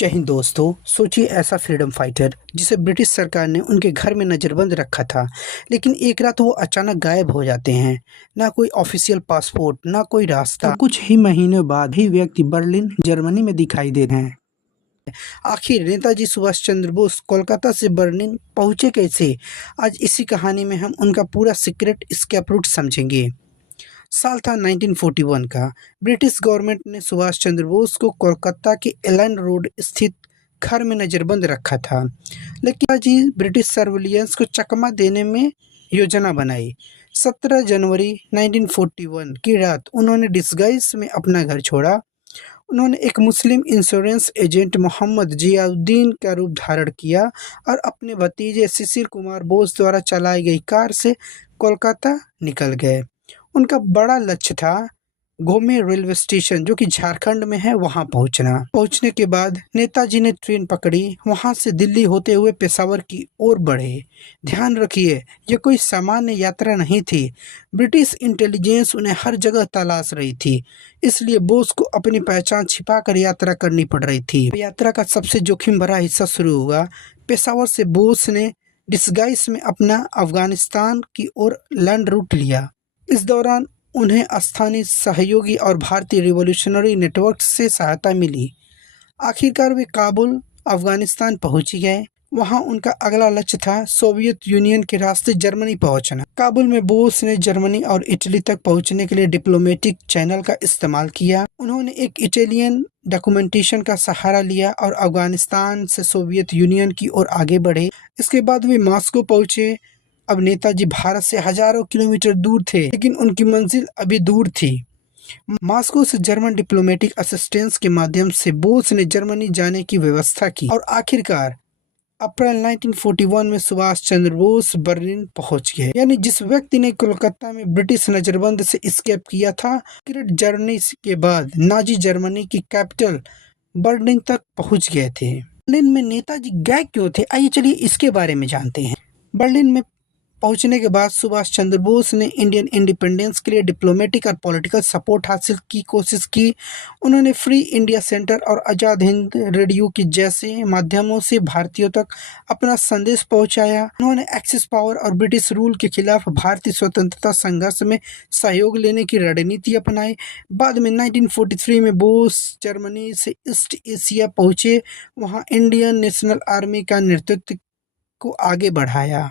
जय हिंद दोस्तों। सोचिए ऐसा फ्रीडम फाइटर जिसे ब्रिटिश सरकार ने उनके घर में नज़रबंद रखा था, लेकिन एक रात वो अचानक गायब हो जाते हैं। ना कोई ऑफिशियल पासपोर्ट, ना कोई रास्ता। कुछ ही महीनों बाद ही व्यक्ति बर्लिन जर्मनी में दिखाई दे रहे हैं। आखिर नेताजी सुभाष चंद्र बोस कोलकाता से बर्लिन पहुंचे कैसे? आज इसी कहानी में हम उनका पूरा सीक्रेट एस्केप रूट समझेंगे। साल था 1941 का। ब्रिटिश गवर्नमेंट ने सुभाष चंद्र बोस को कोलकाता के एलन रोड स्थित घर में नज़रबंद रखा था, लेकिन जी ब्रिटिश सर्विलियंस को चकमा देने में योजना बनाई। 17 जनवरी 1941 की रात उन्होंने डिस्गाइज में अपना घर छोड़ा। उन्होंने एक मुस्लिम इंश्योरेंस एजेंट मोहम्मद जियाउद्दीन का रूप धारण किया और अपने भतीजे शिशिर कुमार बोस द्वारा चलाई गई कार से कोलकाता निकल गए। उनका बड़ा लक्ष्य था गोमे रेलवे स्टेशन, जो कि झारखंड में है, वहां पहुंचना। पहुंचने के बाद नेताजी ने ट्रेन पकड़ी। वहां से दिल्ली होते हुए पेशावर की ओर बढ़े। ध्यान रखिए, ये कोई सामान्य यात्रा नहीं थी। ब्रिटिश इंटेलिजेंस उन्हें हर जगह तलाश रही थी, इसलिए बोस को अपनी पहचान छिपाकर यात्रा करनी पड़ रही थी। यात्रा का सबसे जोखिम भरा हिस्सा शुरू हुआ। पेशावर से बोस ने डिस्गाइज में अपना अफगानिस्तान की ओर लैंड रूट लिया। इस दौरान उन्हें स्थानीय सहयोगी और भारतीय रिवॉल्यूशनरी नेटवर्क से सहायता मिली। आखिरकार वे काबुल, अफगानिस्तान पहुंच गए। वहां उनका अगला लक्ष्य था सोवियत यूनियन के रास्ते जर्मनी पहुंचना। काबुल में बोस ने जर्मनी और इटली तक पहुंचने के लिए डिप्लोमेटिक चैनल का इस्तेमाल किया। उन्होंने एक इटालियन डॉक्यूमेंटेशन का सहारा लिया और अफगानिस्तान से सोवियत यूनियन की ओर आगे बढ़े। इसके बाद वे मॉस्को पहुंचे। अब नेताजी भारत से हजारों किलोमीटर दूर थे, लेकिन उनकी मंजिल अभी दूर थी। मॉस्को से जर्मन डिप्लोमेटिक असिस्टेंस के माध्यम से बोस ने जर्मनी जाने की व्यवस्था की और आखिरकार अप्रैल 1941 में सुभाष चंद्र बोस बर्लिन पहुंच गए। यानी जिस व्यक्ति ने कोलकाता में ब्रिटिश नजरबंद से एस्केप किया था, सीक्रेट जर्नी के बाद नाजी जर्मनी की कैपिटल बर्लिन तक पहुंच गए थे। बर्लिन में नेताजी गए क्यों थे? आइए चलिए इसके बारे में जानते हैं। बर्लिन में पहुंचने के बाद सुभाष चंद्र बोस ने इंडियन इंडिपेंडेंस के लिए डिप्लोमेटिक और पॉलिटिकल सपोर्ट हासिल की कोशिश की। उन्होंने फ्री इंडिया सेंटर और आज़ाद हिंद रेडियो के जैसे माध्यमों से भारतीयों तक अपना संदेश पहुंचाया। उन्होंने एक्सिस पावर और ब्रिटिश रूल के खिलाफ भारतीय स्वतंत्रता संघर्ष में सहयोग लेने की रणनीति अपनाई। बाद में 1943 में बोस जर्मनी से ईस्ट एशिया पहुंचे। वहाँ इंडियन नेशनल आर्मी का नेतृत्व को आगे बढ़ाया।